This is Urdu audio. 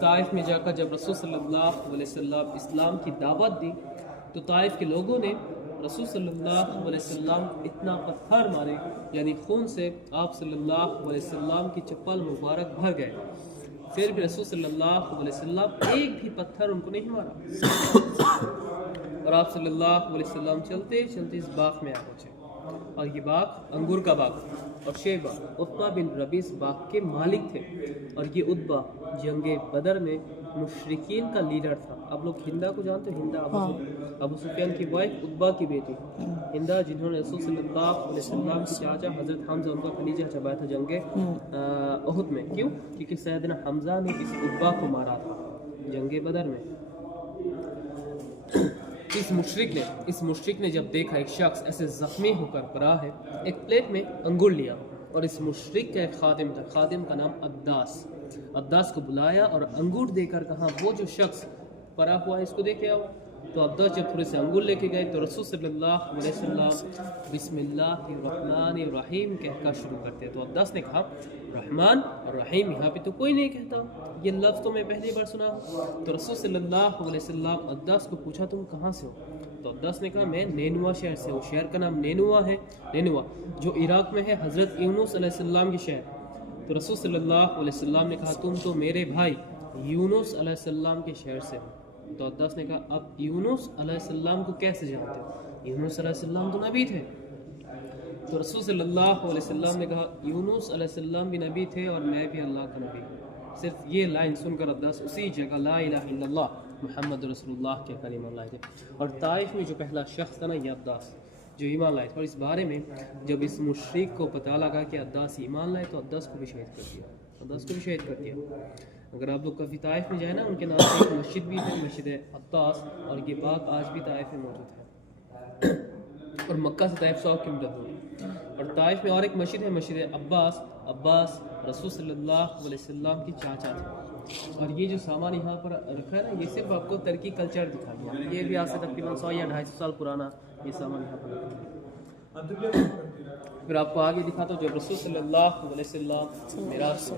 طائف میں جا کر جب رسول صلی اللہ علیہ وسلم اسلام کی دعوت دی تو طائف کے لوگوں نے رسول صلی اللہ علیہ وسلم اتنا پتھر مارے، یعنی خون سے آپ صلی اللہ علیہ وسلم کی چپل مبارک بھر گئے، پھر بھی رسول صلی اللہ علیہ وسلم ایک بھی پتھر ان کو نہیں مارا، اور آپ صلی اللہ علیہ وسلم چلتے چلتے اس باغ میں آ پہنچے، اور یہ باغ انگور کا باغ اور شیبہ عتبہ بن ربیع اس باغ کے مالک تھے، اور یہ عتبہ جنگ بدر میں مشرکین کا لیڈر تھا۔ اب لوگ ہندا کو جانتے ہو، ہندا ابو سفیان کی وائف عتبہ کی بیٹی ہندا، جنہوں نے رسول صلی اللہ علیہ وسلم کی چاچا حضرت حمزہ ان کا خلیجہ چبایا تھا جنگ احد میں۔ کیوں؟ کیونکہ سیدنا حمزہ نے اس عتبہ کو مارا تھا جنگ بدر میں۔ اس مشرک نے جب دیکھا ایک شخص ایسے زخمی ہو کر پڑا ہے، ایک پلیٹ میں انگور لیا، اور اس مشرک کا ایک خادم تھا، خادم کا نام عداس کو بلایا اور انگور دے کر کہا وہ جو شخص پڑا ہوا ہے اس کو دے کے آؤ۔ تو عداس جب تھوڑے سے انگور لے کے گئے تو رسول صلی اللہ علیہ وسلم بسم اللہ الرحمن الرحیم کہہ کر شروع کرتے، تو عداس نے کہا رحمان اور رحیم یہاں پہ تو کوئی نہیں کہتا، یہ لفظ تو میں پہلی بار سنا ہوں۔ تو رسول صلی اللہ علیہ وسلم عداس کو پوچھا تم کہاں سے ہو؟ تو عداس نے کہا میں نینوا شہر سے ہوں، شہر کا نام نینوا ہے، نینوا جو عراق میں ہے، حضرت یونس علیہ السلام کی شہر۔ تو رسول صلی اللہ علیہ وسلم نے کہا تم تو میرے بھائی یونس علیہ السلام کے شہر سے ہو۔ تو عداس نے کہا اب یونس علیہ السلام کو کیسے جانتے ہو؟ یونس علیہ السلام تو نبی تھے۔ تو رسول صلی اللہ علیہ وسلم نے کہا یونس علیہ السلام بھی نبی تھے اور میں بھی اللہ کا نبی ہوں۔ صرف یہ لائن سن کر عداس اسی جگہ لا الہ الا اللہ محمد رسول اللہ کے کلمہ لائے تھے، اور طائف میں جو پہلا شخص تھا نا یہ عداس جو ایمان لائے تھے، اور اس بارے میں جب اس مشرک کو پتہ لگا کہ عداس ایمان لائے تو عداس کو بھی شہید کر دیا، اگر آپ لوگ کبھی طائف میں جائیں نا ان کے نام سے ایک مسجد بھی ہے، مسجد عداس، اور یہ باغ آج بھی طائف میں موجود ہے، اور مکہ سے طائف 100 کلومیٹر دور ہے۔ اور طائف میں اور ایک مسجد ہے، مسجد عباس رسول صلی اللہ علیہ وسلم کی چاچا تھے، اور یہ جو سامان یہاں پر رکھا ہے نا یہ صرف آپ کو ترکی کلچر دکھا دیا، یہ بھی آج سے تقریباً 100 یا 250 سال پرانا یہ سامان یہاں پر رکھا ہے۔ پھر آپ کو آگے دکھاتا ہوں جب رسول صلی اللہ علیہ وسلم معراج سے